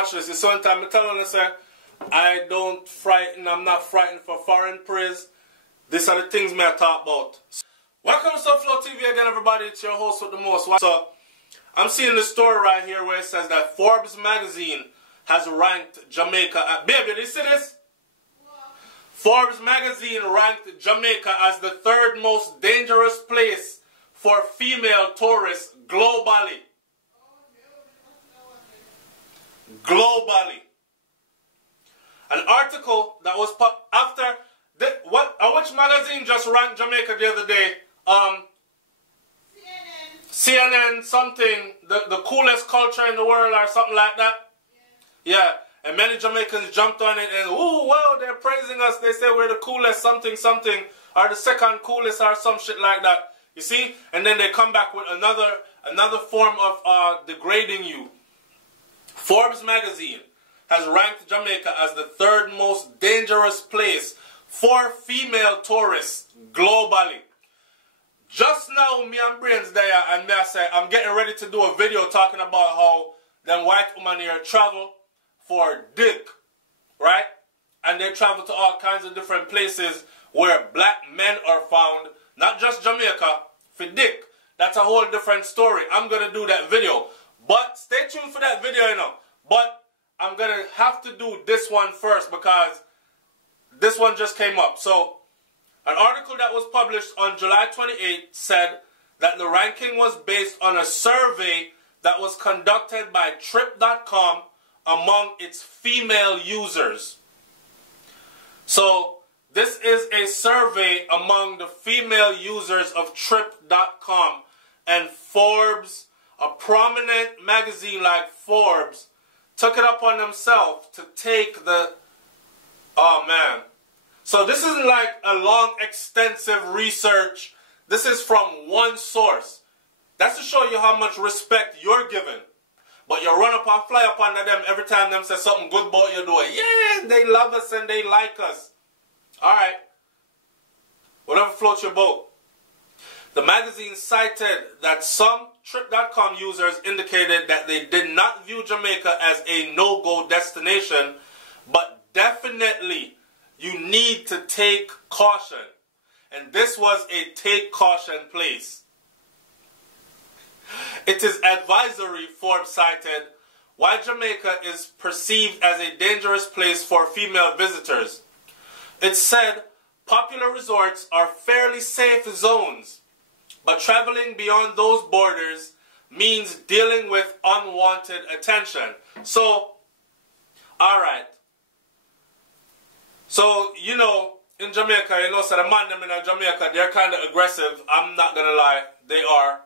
Watch this. It's sometimes I'm telling you, say, I don't frighten, I'm not frightened for foreign praise. These are the things me I talk about. Welcome to SouFLoTV again, everybody. It's your host with the most. So, I'm seeing the story right here where it says that Forbes magazine has ranked Jamaica at... Baby, did you see this? Forbes magazine ranked Jamaica as the third most dangerous place for female tourists globally. Globally. An article that was put after which magazine just ranked Jamaica the other day? CNN something, the coolest culture in the world or something like that. Yeah. And many Jamaicans jumped on it and ooh, wow, they're praising us. They say we're the coolest something something or the second coolest or some shit like that. You see? And then they come back with another form of degrading you. Forbes magazine has ranked Jamaica as the third most dangerous place for female tourists globally. Just now, me and Brains there, and me I say, I'm getting ready to do a video talking about how them white women here travel for dick, right? And they travel to all kinds of different places where black men are found, not just Jamaica, for dick. That's a whole different story. I'm going to do that video. But stay tuned for that video, you know. But I'm going to have to do this one first because this one just came up. So, an article that was published on July 28th said that the ranking was based on a survey that was conducted by Trip.com among its female users. So, this is a survey among the female users of Trip.com, and Forbes, a prominent magazine like Forbes, took it upon themselves to take the... Oh, man. So this isn't like a long, extensive research. This is from one source. That's to show you how much respect you're given. But you run up and fly up under them every time them say something good about you doing. Yeah, they love us and they like us. Alright. Whatever floats your boat. The magazine cited that some Trip.com users indicated that they did not view Jamaica as a no-go destination, but definitely you need to take caution. And this was a take caution place. It is advisory, Forbes cited, why Jamaica is perceived as a dangerous place for female visitors. It said popular resorts are fairly safe zones, but traveling beyond those borders means dealing with unwanted attention. So, alright. So, you know, in Jamaica, you know, so the man them in Jamaica, they're kind of aggressive. I'm not going to lie. They are.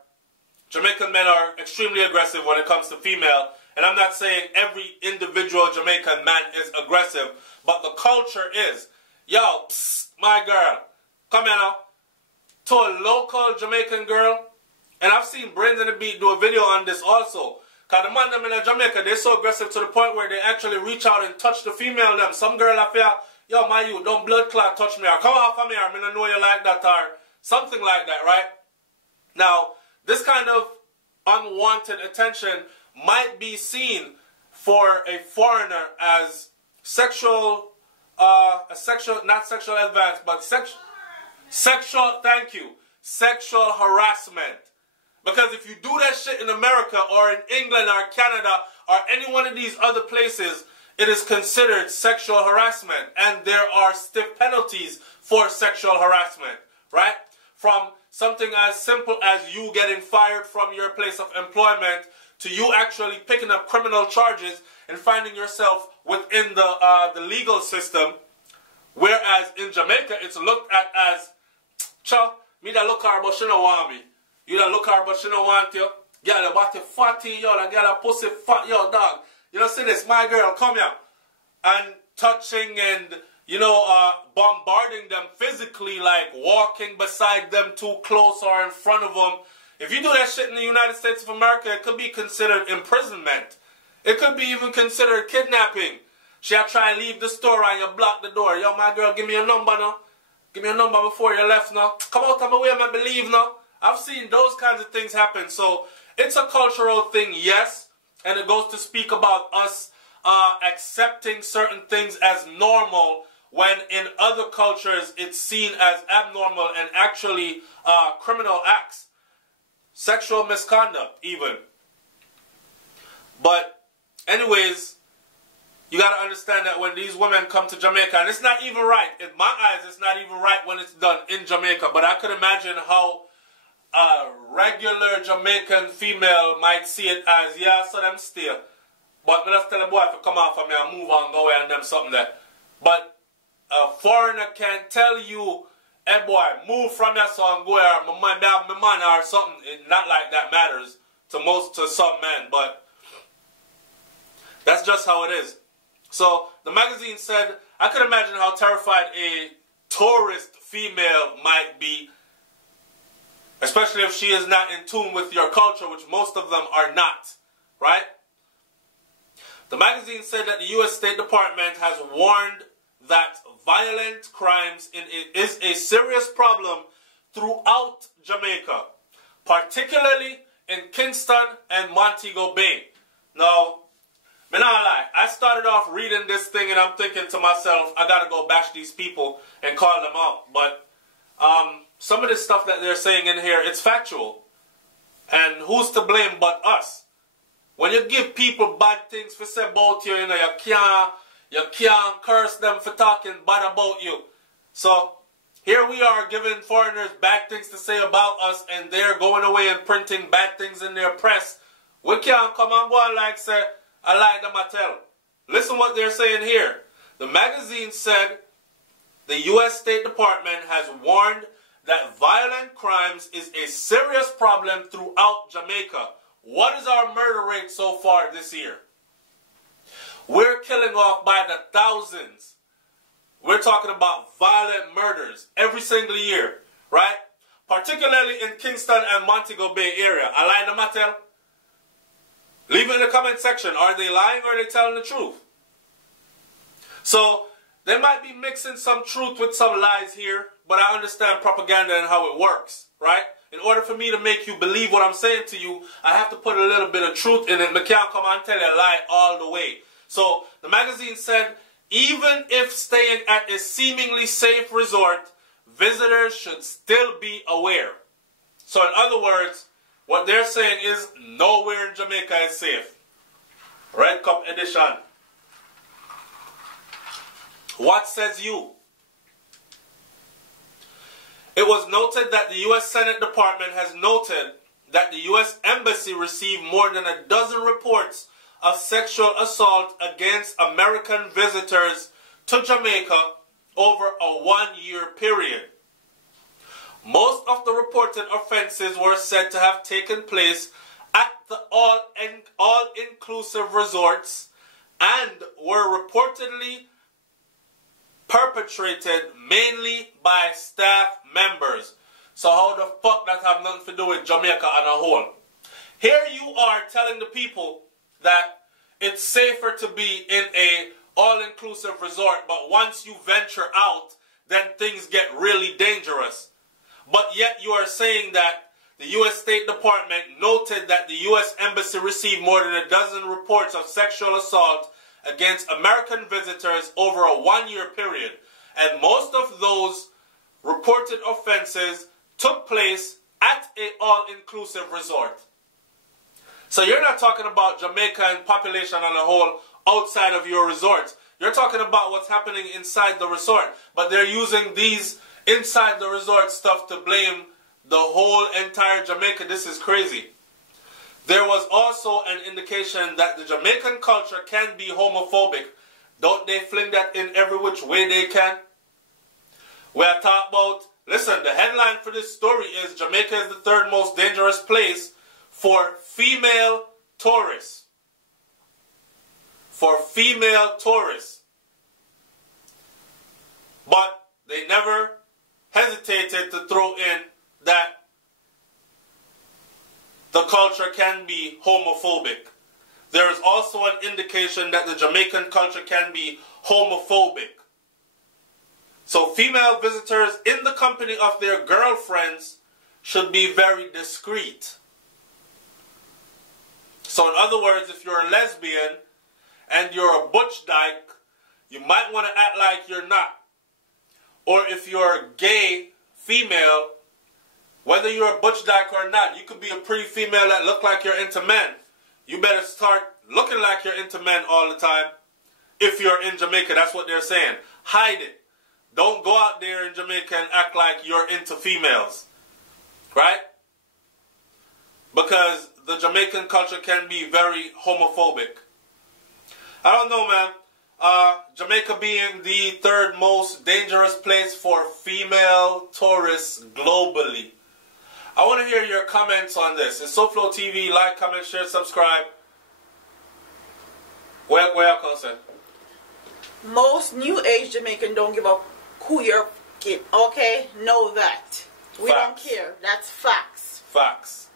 Jamaican men are extremely aggressive when it comes to female. And I'm not saying every individual Jamaican man is aggressive. But the culture is, yo, psst, my girl, come here now. To a local Jamaican girl. And I've seen Brains and the Beat do a video on this also. Because the man them in Jamaica, they're so aggressive to the point where they actually reach out and touch the female them. Some girl up here, yo, my you, don't blood clot touch me, or come off of me, or I don't know you like that, or something like that, right? Now, this kind of unwanted attention might be seen for a foreigner as sexual, not sexual advance, but sexual, thank you, sexual harassment. Because if you do that shit in America, or in England, or Canada, or any one of these other places, it is considered sexual harassment, and there are stiff penalties for sexual harassment, right? From something as simple as you getting fired from your place of employment to you actually picking up criminal charges and finding yourself within the legal system, whereas in Jamaica it's looked at as, cha, me that look her but she don't want me. You that look her but she don't want you. Girl, the body fatty, yo, that girl, that pussy fat, yo, dog. You know, see this, my girl, come here. And touching and, you know, bombarding them physically, like walking beside them too close or in front of them. If you do that shit in the United States of America, it could be considered imprisonment. It could be even considered kidnapping. She'll try and leave the store and you block the door. Yo, my girl, give me your number now. Give me your number before you left now. Come out of my way, I believe now. I've seen those kinds of things happen. So, it's a cultural thing, yes. And it goes to speak about us accepting certain as normal when in other cultures it's seen as abnormal and actually criminal acts. Sexual misconduct even. But anyways, you got to understand that when these women come to Jamaica, and it's not even right, in my eyes it's not even right when it's done in Jamaica, but I could imagine how a regular Jamaican female might see it as, yeah, so them stay. But me just tell the boy to come off of me and move on, go away and them something there. But a foreigner can tell you, hey boy, move from your son, go here, my man or something. It, not like that matters to some men, but that's just how it is. So the magazine said, I could imagine how terrified a tourist female might be, especially if she is not in tune with your culture, which most of them are not, right? The magazine said that the U.S. State Department has warned that violent crimes is a serious problem throughout Jamaica, particularly in Kingston and Montego Bay. Now, me not lie, I started off reading this thing and I'm thinking to myself, I gotta go bash these people and call them out. But some of this stuff that they're saying in here, it's factual. And who's to blame but us? When you give people bad things for say about you, you can't curse them for talking bad about you. So here we are giving foreigners bad things to say about us, and they're going away and printing bad things in their press. We can't come and go and like say, I like them I tell. Listen what they're saying here. The magazine said the U.S. State Department has warned that violent crimes is a serious problem throughout Jamaica. What is our murder rate so far this year? We're killing off by the thousands. We're talking about violent murders every single year, right? Particularly in Kingston and Montego Bay area. I lie them I tell? Leave it in the comment section. Are they lying or are they telling the truth? So, they might be mixing some truth with some lies here, but I understand propaganda and how it works, right? In order for me to make you believe what I'm saying to you, I have to put a little bit of truth in it. I can't come and tell you a lie all the way. So, the magazine said, even if staying at a seemingly safe resort, visitors should still be aware. So, in other words, what they're saying is nowhere in Jamaica is safe. Red Cup edition. What says you? It was noted that the U.S. Senate Department has noted that the U.S. Embassy received more than a dozen reports of sexual assault against American visitors to Jamaica over a one-year period. Most of the reported offenses were said to have taken place at the all-inclusive resorts and were reportedly perpetrated mainly by staff members. So how the fuck that have nothing to do with Jamaica on a whole? Here you are telling the people that it's safer to be in a all-inclusive resort, but once you venture out, then things get really dangerous. But yet you are saying that the U.S. State Department noted that the U.S. Embassy received more than a dozen reports of sexual assault against American visitors over a one-year period. And most of those reported offenses took place at an all-inclusive resort. So you're not talking about Jamaican population on a whole outside of your resorts. You're talking about what's happening inside the resort. But they're using these inside the resort stuff to blame the whole entire Jamaica. This is crazy. There was also an indication that the Jamaican culture can be homophobic. Don't they fling that in every which way they can? We are talking about, listen, the headline for this story is Jamaica is the third most dangerous place for female tourists. For female tourists. But they never hesitated to throw in that the culture can be homophobic. There is also an indication that the Jamaican culture can be homophobic. So female visitors in the company of their girlfriends should be very discreet. So in other words, if you're a lesbian and you're a butch dyke, you might want to act like you're not. Or if you're a gay female, whether you're a butch dyke or not, you could be a pretty female that look like you're into men. You better start looking like you're into men all the time. If you're in Jamaica, that's what they're saying. Hide it. Don't go out there in Jamaica and act like you're into females. Right? Because the Jamaican culture can be very homophobic. I don't know, man. Jamaica being the third most dangerous place for female tourists globally. I want to hear your comments on this. It's SouFLoTV. Like, comment, share, subscribe. Where I concern? Most new age Jamaican don't give up who you're kid. Okay? Know that. We don't care. That's facts. Facts.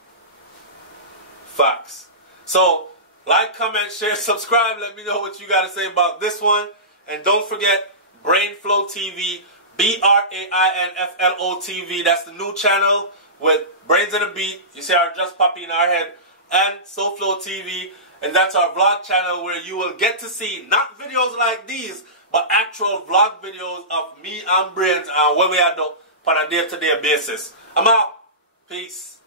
Facts. So, like, comment, share, subscribe. Let me know what you got to say about this one. And don't forget, Brainflow TV, BRAINFLO TV. That's the new channel with Brains and a Beat. You see our Just Poppy in our head. And SouFLoTV. And that's our vlog channel where you will get to see not videos like these, but actual vlog videos of me and Brains and what we are doing on a day-to-day basis. I'm out. Peace.